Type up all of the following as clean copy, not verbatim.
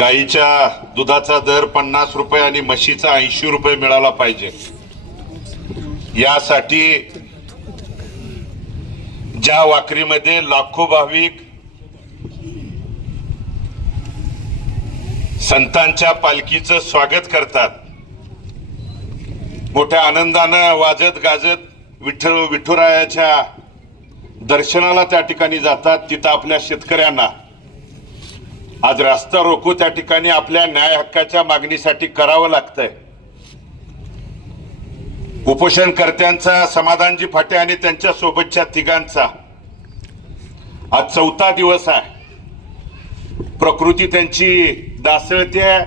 गाईच्या दुधाचा दर 50 रुपये आणि म्हशीचा 80 रुपये मिळाला पाहिजे। यासाठी ज्या वाखरीमध्ये लाखो भाविक संतांच्या पालखीचं स्वागत करतात, मोठ्या आनंदानं वाजत गाजत विठुरायाच्या दर्शनाला त्या ठिकाणी जातात, तिथं आपल्या शेतकऱ्यांना आज रस्ता रोको त्या ठिकाणी आपल्या न्याय हक्काच्या मागणीसाठी करावं लागतंय। उपोषणकर्त्यांचा समाधानजी फाटे आणि त्यांच्या सोबतच्या तिघांचा आज 4था दिवस आहे। प्रकृती त्यांची दासळते,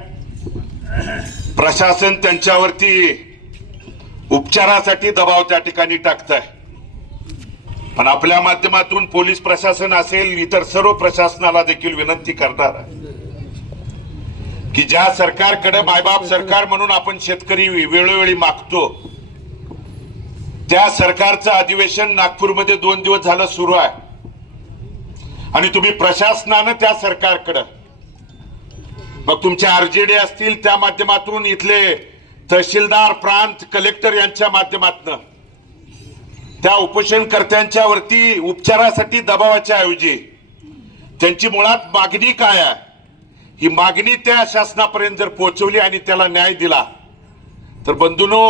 प्रशासन त्यांच्यावरती उपचारासाठी दबाव त्या ठिकाणी टाकतंय। पण आपल्या माध्यमातून पोलीस प्रशासन असेल, इतर सर्व प्रशासनाला देखील विनंती करणार की ज्या सरकारकडे मायबाप सरकार म्हणून आपण शेतकरी वेळोवेळी मागतो, त्या सरकारचं अधिवेशन नागपूरमध्ये 2 दिवस झालं सुरू आहे आणि तुम्ही प्रशासनानं त्या सरकारकडे, मग तुमचे आरजेडी असतील त्या माध्यमातून, इथले तहसीलदार, प्रांत, कलेक्टर यांच्या माध्यमातून त्या उपोषणकर्त्यांच्या वरती उपचारासाठी दबावाच्या ऐवजी त्यांची मुळात मागणी काय आहे, ही मागणी त्या शासनापर्यंत जर पोहोचवली आणि त्याला न्याय दिला तर बंधूंनो,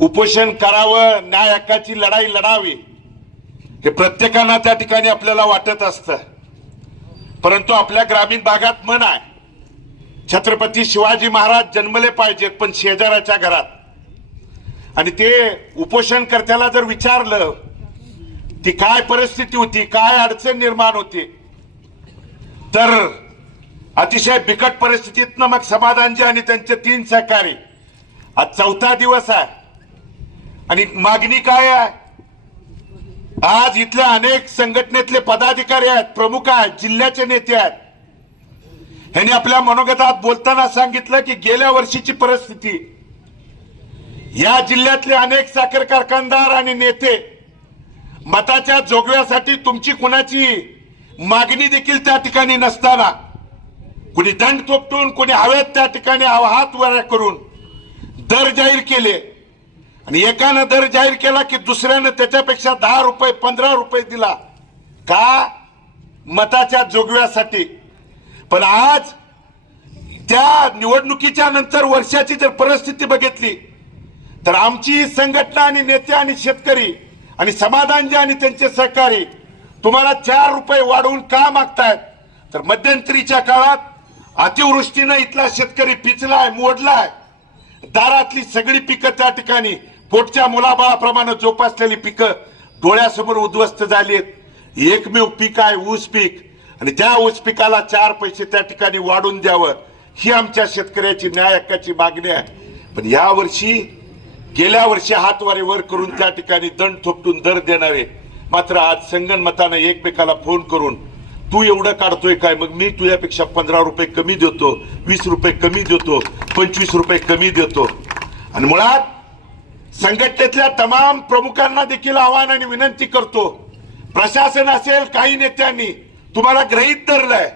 उपोषण करावं, न्याय हक्काची लढाई लढावी हे प्रत्येकाला त्या ठिकाणी आपल्याला वाटत असतं। परंतु आपल्या ग्रामीण भागात म्हण आहे, छत्रपती शिवाजी महाराज जन्मले पाहिजेत पण शेजाऱ्याच्या घरात। आणि ते उपोषणकर्त्याला जर विचारलं ती काय परिस्थिती होती, काय अडचण निर्माण होती, तर अतिशय बिकट परिस्थितीतनं मग समाधानजी आणि त्यांचे 3 सहकारी आज 4था दिवस आहे आणि मागणी काय आहे। आज इथल्या अनेक संघटनेतले पदाधिकारी आहेत, प्रमुख आहेत, जिल्ह्याचे नेते आहेत, यांनी आपल्या मनोगतात बोलताना सांगितलं की गेल्या वर्षीची परिस्थिती, या जिल्ह्यातले अनेक साखर कारखानदार आणि नेते मताच्या जोगव्यासाठी तुमची कुणाची मागणी देखील त्या ठिकाणी नसताना कुणी दंड थोपटून, कुणी हवेत त्या ठिकाणी हात वर करून दर जाहीर केले आणि एकानं दर जाहीर केला की दुसऱ्यानं त्याच्यापेक्षा 10 रुपये 15 रुपये दिला, का? मताच्या जोगव्यासाठी। पण आज त्या निवडणुकीच्या नंतर वर्षाची जर परिस्थिती बघितली तर आमची संघटना आणि नेते आणि शेतकरी आणि समाधानजी आणि त्यांचे सहकारी तुम्हाला 4 रुपये वाढवून का मागतायत, तर मध्यंतरीच्या काळात अतिवृष्टीनं इथला शेतकरी पिचलाय, मोडलाय, दारातली सगळी पिकं त्या ठिकाणी पोटच्या मुलाबाळाप्रमाणे जोपासलेली पिकं डोळ्यासमोर उद्ध्वस्त झालीत। एकमेव पीक आहे ऊस पीक आणि त्या ऊस पिकाला 4 पैसे त्या ठिकाणी वाढून द्यावं, ही आमच्या शेतकऱ्याची न्याय हक्काची मागणी आहे। पण या वर्षी, गेल्या वर्षी हातवारे वर करून त्या ठिकाणी दंड थोपटून दर देणारे मात्र आज संगनमतानं एकमेकाला फोन करून तू एवढं काढतोय काय, मग मी तुझ्यापेक्षा 15 रुपये कमी देतो, 20 रुपये कमी देतो, 25 रुपये कमी देतो। आणि मुळात संघटनेतल्या तमाम प्रमुखांना देखील आवाहन आणि विनंती करतो, प्रशासन असेल, काही नेत्यांनी तुम्हाला गृहीत धरलंय,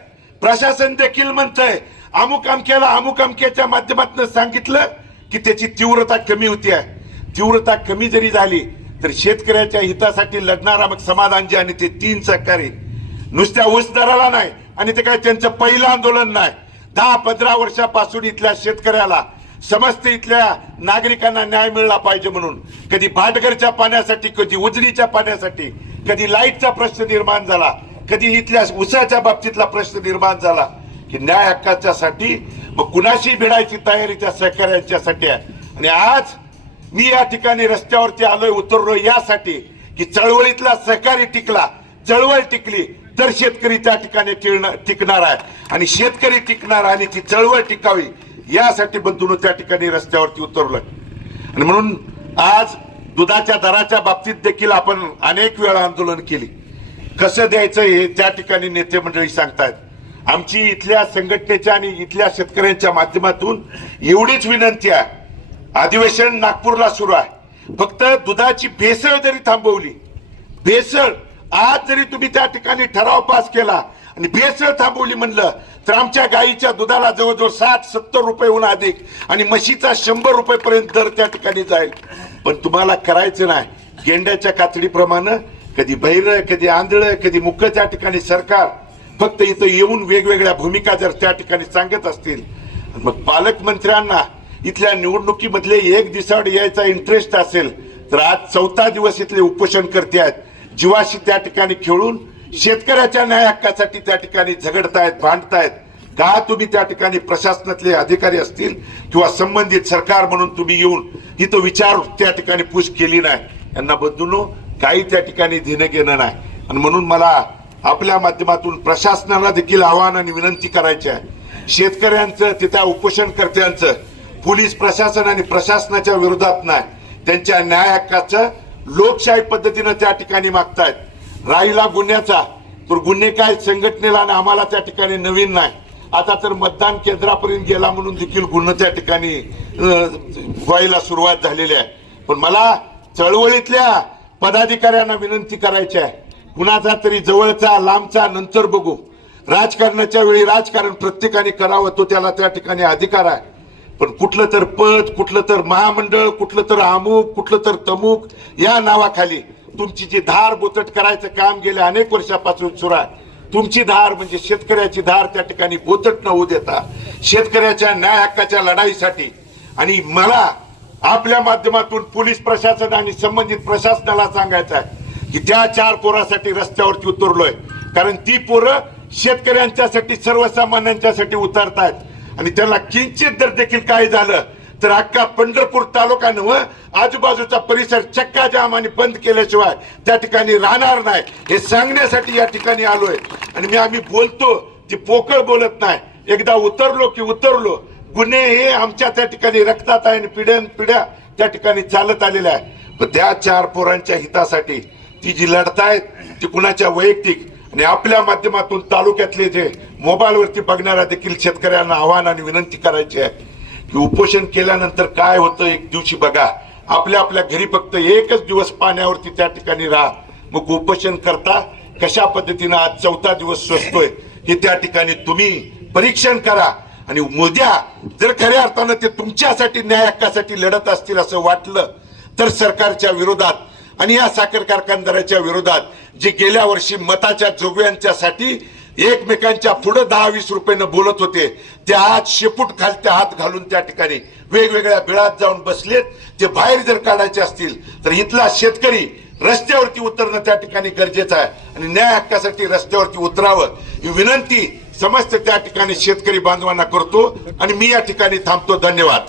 प्रशासन देखील म्हणतंय अमुक अमक्याला अमुक अमक्याच्या माध्यमातून सांगितलं की त्याची तीव्रता कमी होती आहे। तीव्रता कमी जरी झाली तर शेतकऱ्याच्या हितासाठी लढणारा मग समाधानजी आणि ते 3 सहकारी नुसत्या ऊस दराला नाही, आणि ते काय त्यांचं पहिलं आंदोलन नाही, 10-15 वर्षापासून इथल्या शेतकऱ्याला, समस्त इथल्या नागरिकांना न्याय मिळाला पाहिजे म्हणून कधी भाटघरच्या पाण्यासाठी, कधी उजनीच्या पाण्यासाठी, कधी लाईटचा प्रश्न निर्माण झाला, कधी इथल्या ऊसाच्या बाबतीतला प्रश्न निर्माण झाला की न्याय हक्काच्यासाठी मग कुणाशी भिडायची तयारी त्या सहकार्यांच्यासाठी आहे। आणि आज मी या ठिकाणी रस्त्यावरती आलोय, उतरलोय यासाठी की चळवळीतला सहकारी टिकला, चळवळ टिकली तर शेतकरी त्या ठिकाणी टिकणार आहे आणि शेतकरी टिकणार आणि ती चळवळ टिकावी यासाठी बंधूंनो त्या ठिकाणी रस्त्यावरती उतरलोय। आणि म्हणून आज दुधाच्या दराच्या बाबतीत देखील आपण अनेक वेळा आंदोलन केली, कसं द्यायचं हे त्या ठिकाणी नेते मंडळी सांगतायत। आमची इथल्या संघटनेच्या आणि इथल्या शेतकऱ्यांच्या माध्यमातून एवढीच विनंती आहे, अधिवेशन नागपूरला सुरू आहे, फक्त दुधाची भेसळ जरी थांबवली, भेसळ आज जरी तुम्ही त्या ठिकाणी ठराव पास केला आणि भेसळ थांबवली म्हणलं तर आमच्या गाईच्या दुधाला जवळजवळ 60-70 रुपयेहून अधिक आणि म्हशीचा 100 रुपयेपर्यंत दर त्या ठिकाणी जाईल. पण तुम्हाला करायचं नाही. गेंड्याच्या कातडीप्रमाणे कधी बहिरं, कधी आंधळं, कधी मुक्क त्या ठिकाणी सरकार फक्त इथं येऊन वेगवेगळ्या भूमिका जर त्या ठिकाणी सांगत असतील, मग पालकमंत्र्यांना इथल्या निवडणुकीमधले एक दिवसाआड यायचा इंटरेस्ट असेल तर आज 4था दिवस इथले उपोषण करते आहेत. जीवाशी त्या ठिकाणी खेळून शेतकऱ्याच्या न्याय हक्कासाठी त्या ठिकाणी झगडतायत, भांडतायत. का तुम्ही त्या ठिकाणी प्रशासनातले अधिकारी असतील किंवा संबंधित सरकार म्हणून तुम्ही येऊन इथं विचार त्या ठिकाणी पुश केली नाही? यांना बंधूंनो काही त्या ठिकाणी घेणं घेणं नाही. आणि म्हणून मला आपल्या माध्यमातून प्रशासनाला देखील आवाहन आणि विनंती करायची आहे. शेतकऱ्यांचं तिथं उपोषणकर्त्यांचं पोलीस प्रशासन आणि प्रशासनाच्या विरोधात नाही, त्यांच्या न्याय हक्काचं लोकशाही पद्धतीनं त्या ठिकाणी मागतायत. राहिला गुन्ह्याचा तर गुन्हे काय संघटनेला आणि आम्हाला त्या ठिकाणी नवीन नाही. आता तर मतदान केंद्रापर्यंत गेला म्हणून देखील गुन्हे त्या ठिकाणी व्हायला सुरुवात झालेली आहे. पण मला चळवळीतल्या पदाधिकाऱ्यांना विनंती करायची आहे, कुणाचा तरी जवळचा लांबचा नंतर बघू. राजकारणाच्या वेळी राजकारण प्रत्येकाने करावं, तो त्याला त्या ठिकाणी अधिकार आहे. पण कुठलं तर पद, कुठलं तर महामंडळ, कुठलं तर अमुक, कुठलं तर तमुक या नावाखाली तुमची जी धार बोचट करायचं काम गेल्या अनेक वर्षापासून सुरू आहे. तुमची धार म्हणजे शेतकऱ्याची धार त्या ठिकाणी बोचट न होऊ देता शेतकऱ्याच्या न्याय हक्काच्या लढाईसाठी आणि मला आपल्या माध्यमातून पोलीस प्रशासन आणि संबंधित प्रशासनाला सांगायचं आहे की त्या 4 पोरासाठी रस्त्यावरती उतरलोय. कारण ती पोरं शेतकऱ्यांच्यासाठी, सर्वसामान्यांच्यासाठी उतरतायत आणि त्याला किंचित जर देखील काय झालं तर अख्खा पंढरपूर तालुका नव्हे आजूबाजूचा परिसर चक्का जाम आणि बंद केल्याशिवाय त्या ठिकाणी राहणार नाही हे सांगण्यासाठी या ठिकाणी आलोय. आणि आम्ही बोलतो ती पोकळ बोलत नाही. एकदा उतरलो की उतरलो. गुन्हे हे आमच्या त्या ठिकाणी रक्तात आहे आणि पिढ्या त्या ठिकाणी चालत आलेल्या आहे. पण त्या 4 पोरांच्या हितासाठी ती जी लढतायत ती कुणाच्या वैयक्तिक आणि आपल्या माध्यमातून तालुक्यातले जे मोबाईलवरती बघणाऱ्या देखील शेतकऱ्यांना आव्हान आणि विनंती करायची आहे की उपोषण केल्यानंतर काय होतं एक दिवशी बघा. आपल्या आपल्या घरी फक्त एकच दिवस पाण्यावरती त्या ठिकाणी राहा. मग उपोषण करता कशा पद्धतीनं आज 4था दिवस स्वस्तोय हे त्या ठिकाणी तुम्ही परीक्षण करा. आणि उद्या जर खऱ्या अर्थानं ते तुमच्यासाठी न्याय हक्कासाठी लढत असतील असं वाटलं तर सरकारच्या विरोधात आणि या साखर कारखानदाराच्या विरोधात जे गेल्या वर्षी मताच्या जोगव्यांच्यासाठी एकमेकांच्या पुढे 10-20 रुपयानं बोलत होते ते आज शेपूट खालते हात घालून त्या ठिकाणी वेगवेगळ्या बिळात जाऊन बसलेत. ते बाहेर जर काढायचे असतील तर इथला शेतकरी रस्त्यावरती उतरणं त्या ठिकाणी गरजेचं आहे आणि न्याय हक्कासाठी रस्त्यावरती उतरावं ही विनंती समस्त त्या ठिकाणी शेतकरी बांधवांना करतो आणि मी या ठिकाणी थांबतो. धन्यवाद.